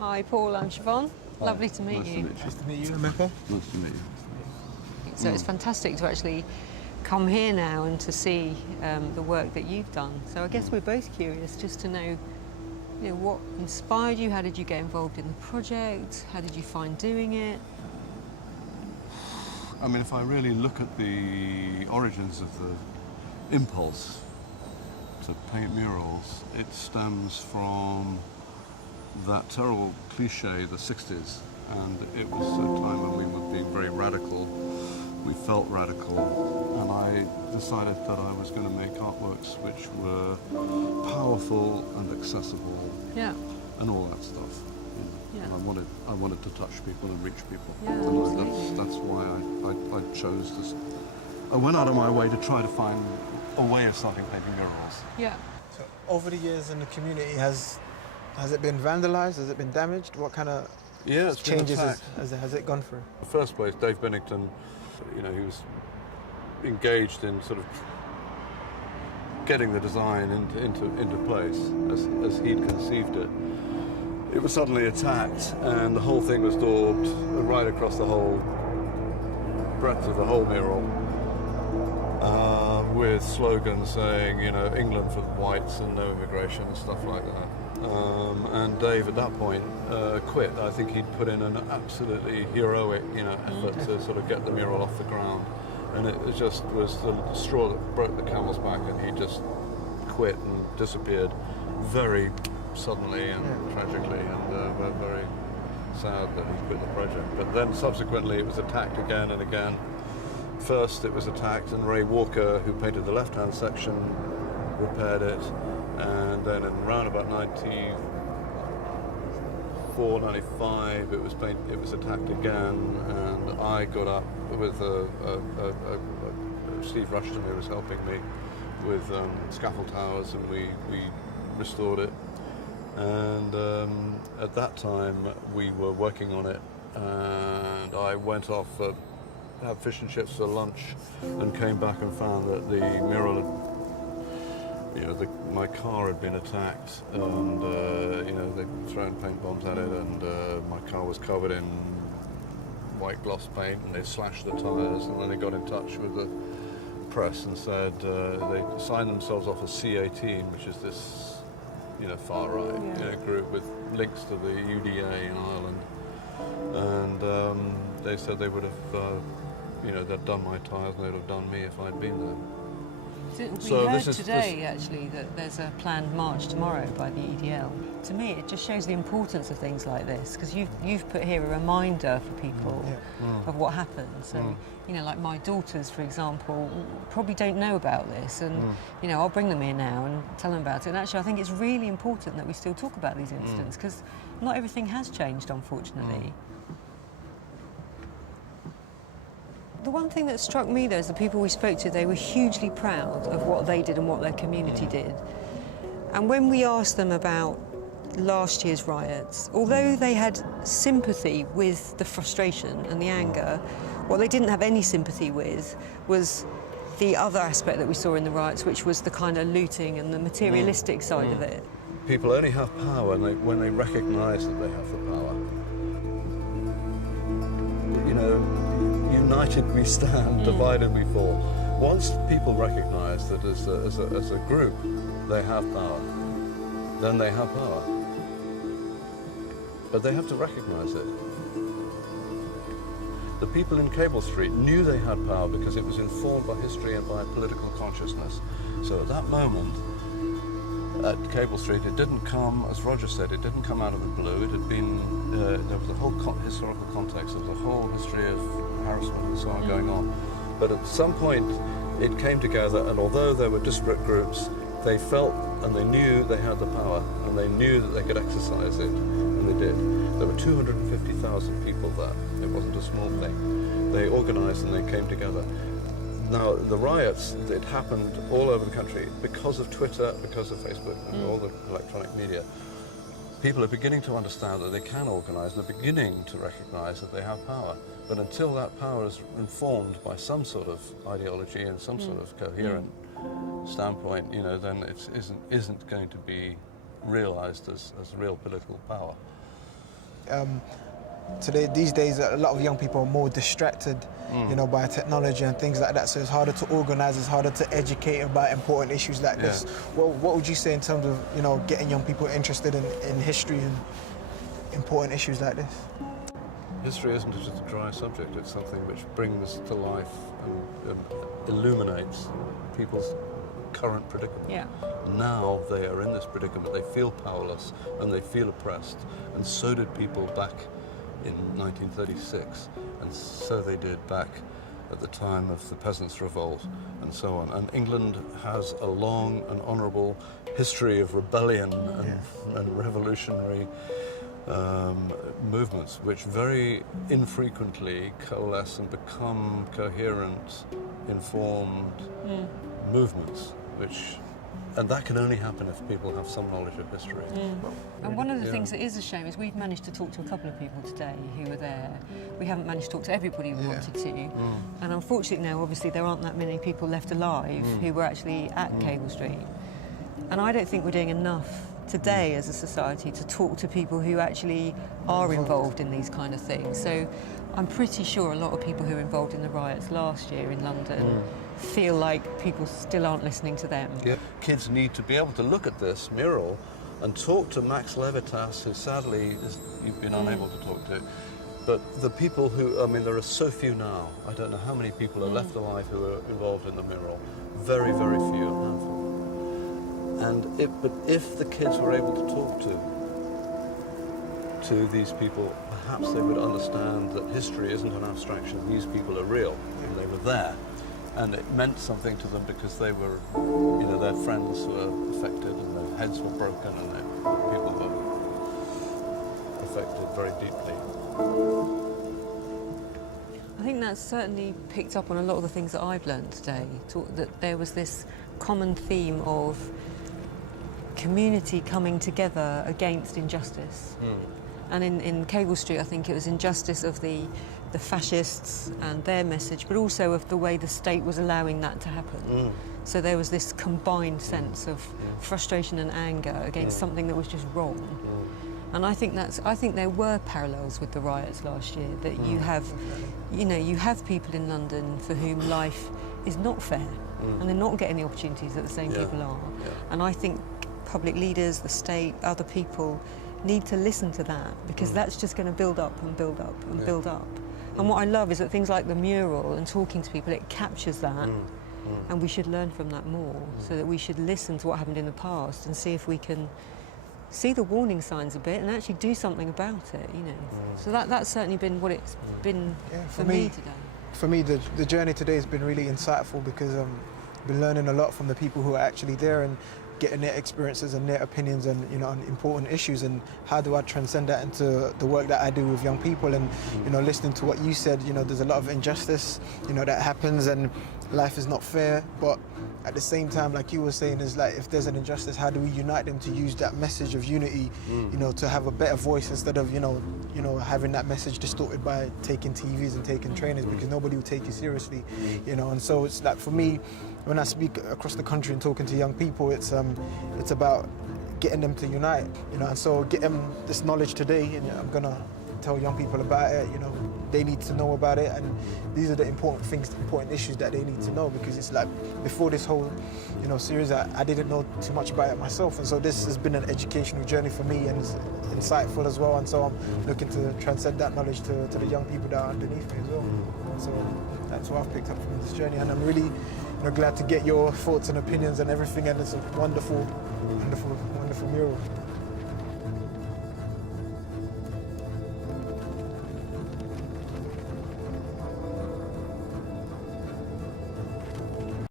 Hi, Paul. I'm Siobhan. Hi. Lovely to meet Nice you. To meet you. Nice to meet you, Emeka. Nice to meet you. So it's fantastic to actually come here now and to see the work that you've done. So I guess we're both curious just to know, what inspired you? How did you get involved in the project? How did you find doing it? I mean, if I really look at the origins of the impulse to paint murals, it stems from that terrible cliche, the 60s. And it was a time when we were being very radical. We felt radical. And I decided that I was going to make artworks which were powerful and accessible. Yeah. And all that stuff. Yeah. And I wanted to touch people and reach people. Yeah, and that's why I chose this. I went out of my way to try to find a way of starting painting murals. Yeah. So over the years in the community, has it been vandalized? Has it been damaged? What kind of changes has it gone through? In the first place, Dave Bennington, he was engaged in sort of getting the design into place as he'd conceived it. It was suddenly attacked, and the whole thing was daubed right across the whole breadth of the whole mural, with slogans saying, England for the whites and no immigration and stuff like that. And Dave, at that point, quit. I think he'd put in an absolutely heroic, effort to sort of get the mural off the ground, and it just was the straw that broke the camel's back, and he just quit and disappeared very suddenly and tragically, and we're very sad that he quit the project. But then subsequently it was attacked again and again. First it was attacked, and Ray Walker, who painted the left-hand section, repaired it, and then in around about 94, 95 it was attacked again, and I got up with Steve Rushton, who was helping me with scaffold towers, and we restored it. And at that time we were working on it, and I went off had fish and chips for lunch and came back and found that the mural had, my car had been attacked, and they'd thrown paint bombs at it, and my car was covered in white gloss paint, and they slashed the tyres, and then they got in touch with the press and said they signed themselves off as C18, which is this far right group with links to the UDA in Ireland, and they said they would have they'd done my tyres and they'd have done me if I'd been there. We heard today actually that there's a planned march tomorrow by the EDL. To me it just shows the importance of things like this, because you've put here a reminder for people of what happened. So like my daughters, for example, probably don't know about this, and I'll bring them here now and tell them about it. And actually I think it's really important that we still talk about these incidents, because not everything has changed, unfortunately. The one thing that struck me, though, is the people we spoke to, they were hugely proud of what they did and what their community did. And when we asked them about last year's riots, although they had sympathy with the frustration and the anger, what they didn't have any sympathy with was the other aspect that we saw in the riots, which was the kind of looting and the materialistic side of it. People only have power when they recognise that they have the power. United we stand, divided we fall. Once people recognise that as a group they have power, then they have power. But they have to recognise it. The people in Cable Street knew they had power because it was informed by history and by political consciousness. So at that moment, at Cable Street, it didn't come, as Roger said, it didn't come out of the blue. It had been, there was a whole historical context, there was a whole history of harassment and so on going on. But at some point, it came together, and although there were disparate groups, they felt and they knew they had the power, and they knew that they could exercise it, and they did. There were 250,000 people there. It wasn't a small thing. They organised and they came together. Now, the riots, it happened all over the country because of Twitter, because of Facebook, and all the electronic media. People are beginning to understand that they can organise, they're beginning to recognise that they have power. But until that power is informed by some sort of ideology and some sort of coherent standpoint, then it isn't going to be realised as real political power. these days, a lot of young people are more distracted, by technology and things like that. So it's harder to organise, it's harder to educate about important issues like this. What would you say in terms of, getting young people interested in history and important issues like this? History isn't just a dry subject, it's something which brings to life and illuminates people's current predicament. Yeah. Now they are in this predicament, they feel powerless and they feel oppressed, and so did people back in 1936, and so they did back at the time of the Peasants' Revolt and so on. And England has a long and honourable history of rebellion and revolutionary movements, which very infrequently coalesce and become coherent, informed movements, and that can only happen if people have some knowledge of history. And one of the things that is a shame is we've managed to talk to a couple of people today who were there. We haven't managed to talk to everybody we wanted to. And unfortunately now, obviously, there aren't that many people left alive who were actually at Cable Street. And I don't think we're doing enough today as a society to talk to people who actually are involved in these kind of things. So I'm pretty sure a lot of people who were involved in the riots last year in London feel like people still aren't listening to them. Kids need to be able to look at this mural and talk to Max Levitas, who sadly you've been unable to talk to. But the people who, there are so few now. I don't know how many people are left alive who are involved in the mural. Very, very few, a handful. But if the kids were able to talk to these people, perhaps they would understand that history isn't an abstraction. These people are real, and they were there. And it meant something to them because they were, their friends were affected and their heads were broken and people were affected very deeply. I think that's certainly picked up on a lot of the things that I've learned today, that there was this common theme of community coming together against injustice. And in Cable Street, I think it was injustice of the fascists and their message, but also of the way the state was allowing that to happen. So there was this combined sense of frustration and anger against something that was just wrong. And I think there were parallels with the riots last year, that you have people in London for whom life is not fair, and they're not getting the opportunities that the same people are. And I think public leaders, the state, other people need to listen to that, because that's just going to build up and build up and build up. And what I love is that things like the mural and talking to people, it captures that, and we should learn from that more, so that we should listen to what happened in the past and see if we can see the warning signs a bit and actually do something about it, So that's certainly been what it's been for me today. For me, the journey today has been really insightful, because I've been learning a lot from the people who are actually there and getting their experiences and their opinions and on important issues, and how do I transcend that into the work that I do with young people. And listening to what you said, there's a lot of injustice that happens, and life is not fair, but at the same time, like you were saying, is like, if there's an injustice, how do we unite them to use that message of unity, to have a better voice, instead of having that message distorted by taking TVs and taking trainers, because nobody will take you seriously, and so it's like, for me, when I speak across the country and talking to young people, it's about getting them to unite, and so get them this knowledge today, and I'm gonna tell young people about it. They need to know about it, and these are the important issues that they need to know, because it's like, before this whole series, I didn't know too much about it myself, and so this has been an educational journey for me, and it's insightful as well, and so I'm looking to transcend that knowledge to the young people that are underneath me as well. So that's what I've picked up from this journey, and I'm really glad to get your thoughts and opinions and everything, and it's a wonderful, wonderful, wonderful mural.